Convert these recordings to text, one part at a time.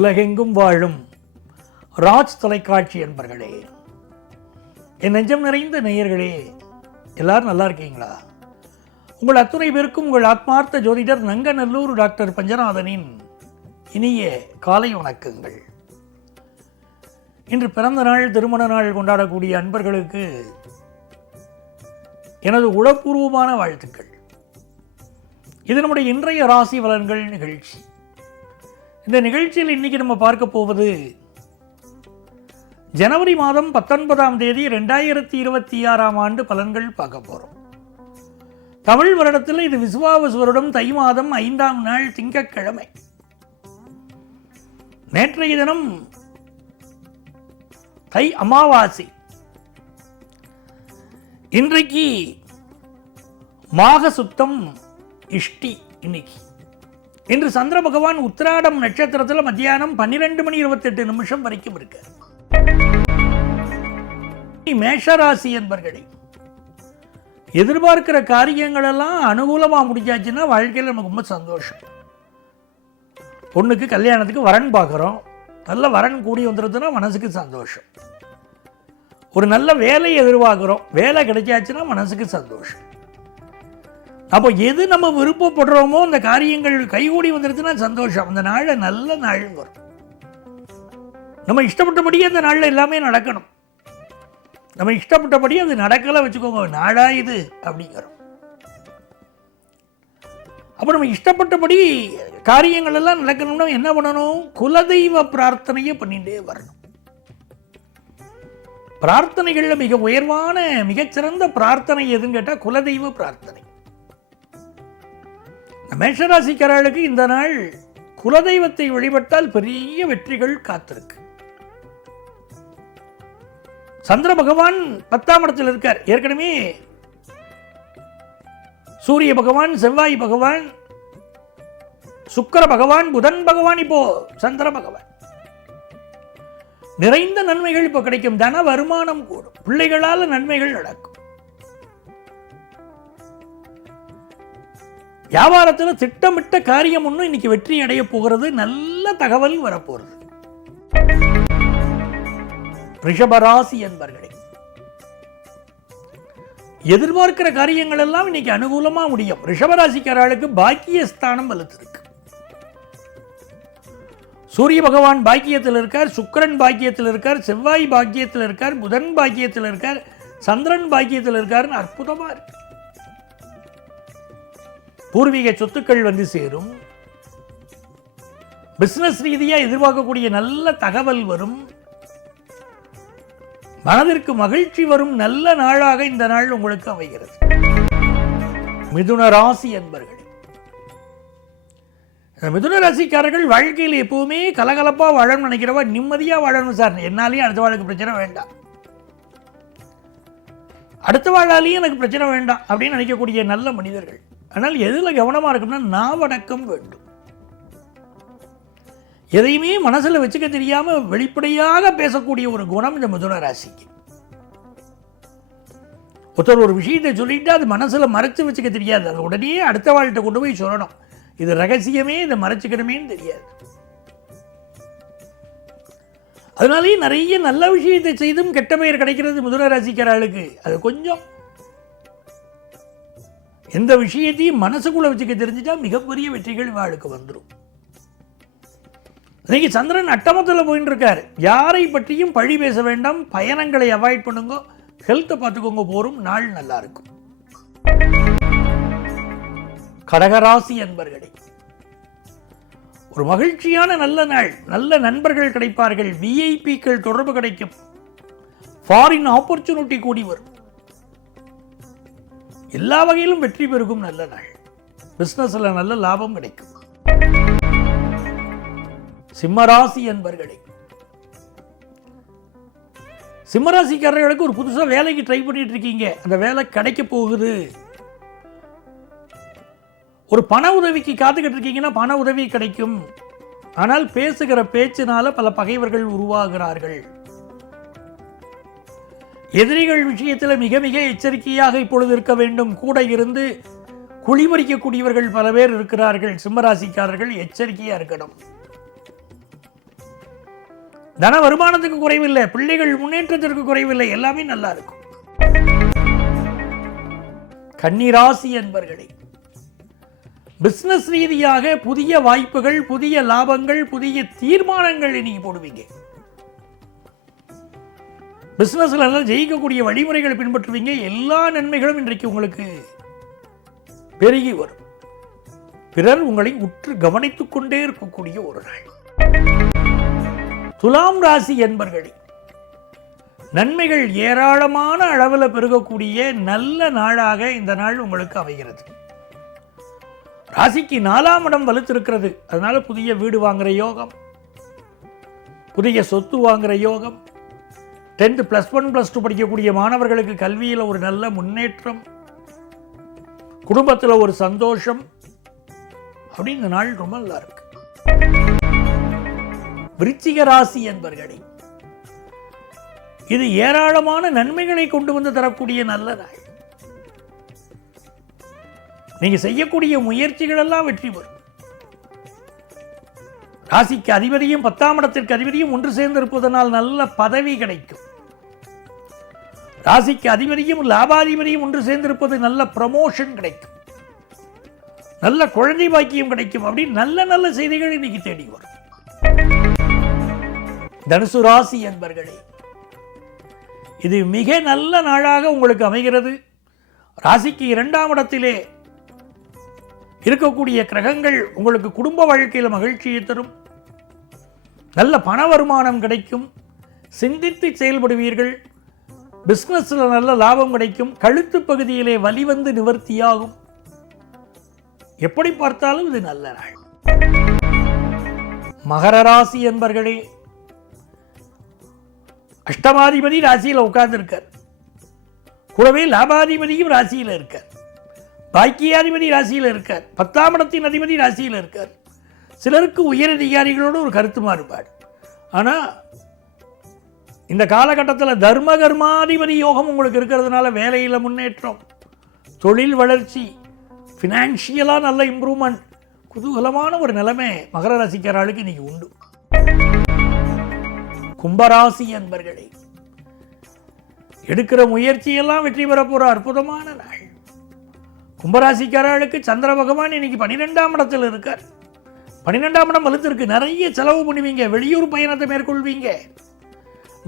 உலகெங்கும் வாழும் ராஜ் தொலைக்காட்சி என்பர்களே, என் நெஞ்சம் நிறைந்த நேயர்களே, எல்லாரும் நல்லா இருக்கீங்களா? உங்கள் அத்துணை பேருக்கும் உங்கள் ஆத்மார்த்த ஜோதிடர் நங்கநல்லூர் டாக்டர் பஞ்சநாதனின் இனிய காலை வணக்கங்கள். இன்று பிறந்த நாள், திருமண நாள் கொண்டாடக்கூடிய அன்பர்களுக்கு எனது உளப்பூர்வமான வாழ்த்துக்கள். இது நம்முடைய இன்றைய ராசி பலன்கள் நிகழ்ச்சி. இந்த நிகழ்ச்சியில் இன்னைக்கு நம்ம பார்க்க போவது ஜனவரி மாதம் 19ஆம் தேதி 2026ஆம் ஆண்டு பலன்கள் பார்க்க போறோம். தமிழ் வருடத்தில் இது விசுவாவசு வருடம் தை மாதம் 5ஆம் நாள் திங்கட்கிழமை. நேற்றைய தினம் தை அமாவாசை. இன்றைக்கு மாக சுத்தம் இஷ்டி. இன்னைக்கு இன்று சந்திர பகவான் உத்திராடம் நட்சத்திரத்தில் மத்தியானம் 12:28 வரைக்கும் இருக்கு. மேஷராசி என்பர்களே, எதிர்பார்க்கிற காரியங்கள் எல்லாம் அனுகூலமாக முடிஞ்சாச்சுன்னா வாழ்க்கையில் நமக்கு ரொம்ப சந்தோஷம். பொண்ணுக்கு கல்யாணத்துக்கு வரன் பார்க்குறோம், நல்ல வரன் கூடி வந்துடுதுன்னா மனசுக்கு சந்தோஷம். ஒரு நல்ல வேலையை எதிர்பார்க்குறோம், வேலை கிடைச்சாச்சுன்னா மனசுக்கு சந்தோஷம். அப்போ எது நம்ம விருப்பப்படுறோமோ அந்த காரியங்கள் கைகூடி வந்துடுதுன்னா சந்தோஷம். அந்த நாளில் நல்ல நாள் வரும். நம்ம இஷ்டப்பட்டபடியே அந்த நாளில் எல்லாமே நடக்கணும். நம்ம இஷ்டப்பட்டபடி அது நடக்கலை வச்சுக்கோங்க, நாடா இது அப்படிங்கிறோம். அப்போ நம்ம இஷ்டப்பட்டபடி காரியங்கள் எல்லாம் நடக்கணும்னா என்ன பண்ணணும்? குலதெய்வ பிரார்த்தனையை பண்ணிட்டே வரணும். பிரார்த்தனைகளில் மிக உயர்வான மிகச்சிறந்த பிரார்த்தனை எதுன்னு கேட்டால் குலதெய்வ பிரார்த்தனை. மேஷராசிக்காரர்களுக்கு இந்த நாள் குலதெய்வத்தை வழிபட்டால் பெரிய வெற்றிகள் காத்திருக்கு. சந்திர பகவான் 10ஆம் இடத்தில் இருக்கார். ஏற்கனவே சூரிய பகவான், செவ்வாய் பகவான், சுக்கிர பகவான், புதன் பகவான், இப்போ சந்திர பகவான். நிறைந்த நன்மைகள் இப்போ கிடைக்கும். தன வருமானம் கூடும், பிள்ளைகளால் நன்மைகள் நடக்கும். வியாபாரத்தில் திட்டமிட்ட காரியம் ஒன்றும் இன்னைக்கு வெற்றி அடைய போகிறது. நல்ல தகவல் வரப்போகிறது. ரிஷபராசி என்பர்களே, எதிர்பார்க்கிற காரியங்கள் எல்லாம் இன்னைக்கு அனுகூலமா முடியும். ரிஷபராசிக்காரர்களுக்கு பாக்கியஸ்தானம் வலுத்திருக்கு. சூரிய பகவான் பாக்கியத்தில் இருக்கார், சுக்கிரன் பாக்கியத்தில் இருக்கார், செவ்வாய் பாக்கியத்தில் இருக்கார், புதன் பாக்கியத்தில் இருக்கார், சந்திரன் பாக்கியத்தில் இருக்கார். அற்புதமா இருக்கு. பூர்வீக சொத்துக்கள் வந்து சேரும். பிசினஸ் ரீதியாக எதிர்பார்க்கக்கூடிய நல்ல தகவல் வரும். மனதிற்கு மகிழ்ச்சி வரும் நல்ல நாளாக இந்த நாள் உங்களுக்கு அமைகிறது. மிதுன ராசி என்பர்களே, மிதுன ராசிக்காரர்கள் வாழ்க்கையில் எப்பவுமே கலகலப்பா வாழணும்னு நினைக்கிறவா, நிம்மதியா வாழணும் சார், என்னாலேயும் அடுத்த வாழ்க்கை பிரச்சனை வேண்டாம், அடுத்த வாழாலேயும் எனக்கு பிரச்சனை வேண்டாம் அப்படின்னு நினைக்கக்கூடிய நல்ல மனிதர்கள். ஆனால் எதில் கவனமாக இருக்கணும்னா நாவடக்கம் வேண்டும். எதையுமே மனசில் வச்சுக்க தெரியாம வெளிப்படையாக பேசக்கூடிய ஒரு குணம் இந்த மிதுன ராசிக்கு. ஒருத்தர் ஒரு விஷயத்தை சொல்லிட்டு அது மனசில் மறைச்சு வச்சுக்க தெரியாது. அது உடனே அடுத்த வாழ்கிட்ட கொண்டு போய் சொல்லணும். இது ரகசியமே, இதை மறைச்சிக்கணுமேன்னு தெரியாது. அதனாலேயே நிறைய நல்ல விஷயத்தை செய்தும் கெட்ட பெயர் கிடைக்கிறது மிதுன ராசிக்காரர்களுக்கு. அது கொஞ்சம் எந்த விஷயத்தையும் மனசுக்குள்ள வச்சுக்க தெரிஞ்சுட்டா மிகப்பெரிய வெற்றிகள் வாழ்க்கை வந்துடும். இன்னைக்கு சந்திரன் அட்டமத்தில் போயிட்டு இருக்காரு. யாரை பற்றியும் பழி பேச வேண்டாம், பயணங்களை அவாய்ட் பண்ணுங்க, ஹெல்த்தை பார்த்துக்கோங்க, போரும் நாள் நல்லா இருக்கும். கடகராசி என்பர்களே, ஒரு மகிழ்ச்சியான நல்ல நாள். நல்ல நண்பர்கள் கிடைப்பார்கள், விஐபிக்கள் தொடர்பு கிடைக்கும், ஃபாரின் ஆப்பர்ச்சுனிட்டி கூடி வரும், எல்லா வகையிலும் வெற்றி பெருகும் நல்ல நாள். பிசினஸ்ல நல்ல லாபம் கிடைக்கும். சிம்மராசி என்பர்களே, சிம்மராசிக்காரர்களுக்கு ஒரு புதுசா வேலைக்கு ட்ரை பண்ணிட்டு இருக்கீங்க, அந்த வேலை கிடைக்க போகுது. ஒரு பண உதவிக்கு காத்துக்கிட்டு இருக்கீங்கன்னா பண உதவி கிடைக்கும். ஆனால் பேசுகிற பேச்சினால பல பகைவர்கள் உருவாகிறார்கள். எதிரிகள் விஷயத்தில் மிக மிக எச்சரிக்கையாக இப்பொழுது இருக்க வேண்டும். கூட இருந்து குழிமறிக்கக்கூடியவர்கள் பல பேர் இருக்கிறார்கள். சிம்மராசிக்காரர்கள் எச்சரிக்கையா இருக்கணும். தன வருமானத்துக்கு குறைவில்லை, பிள்ளைகள் முன்னேற்றத்திற்கு குறைவில்லை, எல்லாமே நல்லா இருக்கும். கன்னிராசி என்பர்களே, பிசினஸ் ரீதியாக புதிய வாய்ப்புகள், புதிய லாபங்கள், புதிய தீர்மானங்கள் இன்னைக்கு போடுவீங்க. பிசினஸ்ல ஜெயிக்கக்கூடிய வழிமுறைகளை பின்பற்றுவீங்க. எல்லா நன்மைகளும் இன்றைக்கு உங்களுக்கு பெருகி வரும். பிறர் உங்களை உற்று கவனித்துக் கொண்டே இருக்கக்கூடிய ஒரு நாள். துலாம் ராசி என்பர்களே, நன்மைகள் ஏராளமான அளவில் பெருகக்கூடிய நல்ல நாளாக இந்த நாள் உங்களுக்கு அமைகிறது. ராசிக்கு 4ஆம் இடம் வலுத்திருக்கிறது. அதனால புதிய வீடு வாங்குற யோகம், புதிய சொத்து வாங்குற யோகம், 10th +1 +2 படிக்கக்கூடிய மாணவர்களுக்கு கல்வியில் ஒரு நல்ல முன்னேற்றம், குடும்பத்தில் ஒரு சந்தோஷம், அப்படி இந்த நாள் ரொம்ப நல்லா இருக்கு. விருச்சிக ராசி என்பர்களே, இது ஏராளமான நன்மைகளை கொண்டு வந்து தரக்கூடிய நல்ல நாள். நீங்க செய்யக்கூடிய முயற்சிகள் எல்லாம் வெற்றி பெறும். ராசிக்கு அதிபதியும் 10ஆம் இடத்திற்கு அதிபதியும் ஒன்று சேர்ந்து இருப்பதனால் நல்ல பதவி கிடைக்கும். ராசிக்கு அதிபதியும் லாபாதிபதியும் ஒன்று சேர்ந்திருப்பது நல்ல ப்ரமோஷன் கிடைக்கும், நல்ல குழந்தை பாக்கியம் கிடைக்கும். அப்படி நல்ல நல்ல செய்திகள் இன்னைக்கு தேடி வரும். தனுசு ராசி என்பர்களே, இது மிக நல்ல நாளாக உங்களுக்கு அமைகிறது. ராசிக்கு 2ஆம் இடத்திலே இருக்கக்கூடிய கிரகங்கள் உங்களுக்கு குடும்ப வாழ்க்கையில் மகிழ்ச்சியை தரும். நல்ல பண வருமானம் கிடைக்கும், சிந்தித்து செயல்படுவீர்கள். பிசினஸ்ல நல்ல லாபம் கிடைக்கும். கழுத்து பகுதியிலே வலி வந்து நிவர்த்தியாகும். எப்படி பார்த்தாலும் இது நல்ல நாள். மகர ராசி என்பர்களே, அஷ்டமாதிபதி ராசியில் உட்கார்ந்து இருக்கார், கூடவே லாபாதிபதியும் ராசியில் இருக்கார், பாக்கியாதிபதி ராசியில் இருக்கார், 10ஆம் இடத்தின் அதிபதி ராசியில் இருக்கார். சிலருக்கு உயர் அதிகாரிகளோடு ஒரு கருத்து மாறுபாடு. ஆனால் இந்த காலகட்டத்தில் தர்ம கர்மாதிபதி யோகம் உங்களுக்கு இருக்கிறதுனால வேலையில் முன்னேற்றம், தொழில் வளர்ச்சி, ஃபினான்ஷியலாக நல்ல இம்ப்ரூவ்மெண்ட், குதூகலமான ஒரு நிலைமை மகர ராசிக்காரர்களுக்கு இன்னைக்கு உண்டு. கும்பராசி என்பர்களே, எடுக்கிற முயற்சியெல்லாம் வெற்றி பெற போற அற்புதமான நாள். கும்பராசிக்காரர்களுக்கு சந்திர பகவான் இன்னைக்கு 12ஆம் இடத்தில் இருக்கார். 12ஆம் இடம் வலுத்திருக்கு. நிறைய செலவு பண்ணுவீங்க, வெளியூர் பயணத்தை மேற்கொள்வீங்க,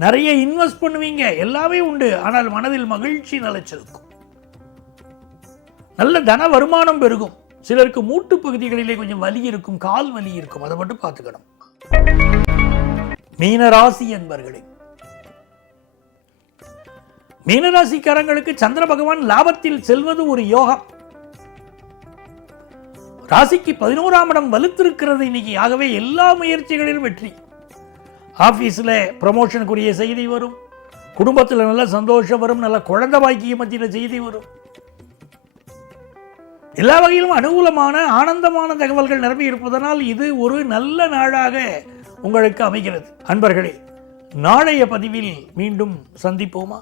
நிறைய இன்வெஸ்ட் பண்ணுவீங்க, எல்லாமே உண்டு. ஆனால் மனதில் மகிழ்ச்சி நிலைச்சிருக்கும். நல்ல தன வருமானம் பெருகும். சிலருக்கு மூட்டு பகுதிகளிலே கொஞ்சம் வலி இருக்கும், கால் வலி இருக்கும், அதை மட்டும் பார்த்துக்கணும். மீனராசி என்பர்களே, மீனராசிக்காரங்களுக்கு சந்திர பகவான் லாபத்தில் செல்வது ஒரு யோகம். ராசிக்கு 11ஆம் இடம் வலுத்திருக்கிறது இன்னைக்கு. ஆகவே எல்லா முயற்சிகளிலும் வெற்றி. ஆபீஸில் ப்ரமோஷனுக்குரிய செய்தி வரும், குடும்பத்தில் நல்ல சந்தோஷம் வரும், நல்ல குழந்தை பாக்கிய மத்தியில் செய்தி வரும். எல்லா வகையிலும் அனுகூலமான ஆனந்தமான தகவல்கள் நிரம்பி இருப்பதனால் இது ஒரு நல்ல நாளாக உங்களுக்கு அமைகிறது. அன்பர்களே, நாளைய பதிவில் மீண்டும் சந்திப்போமா?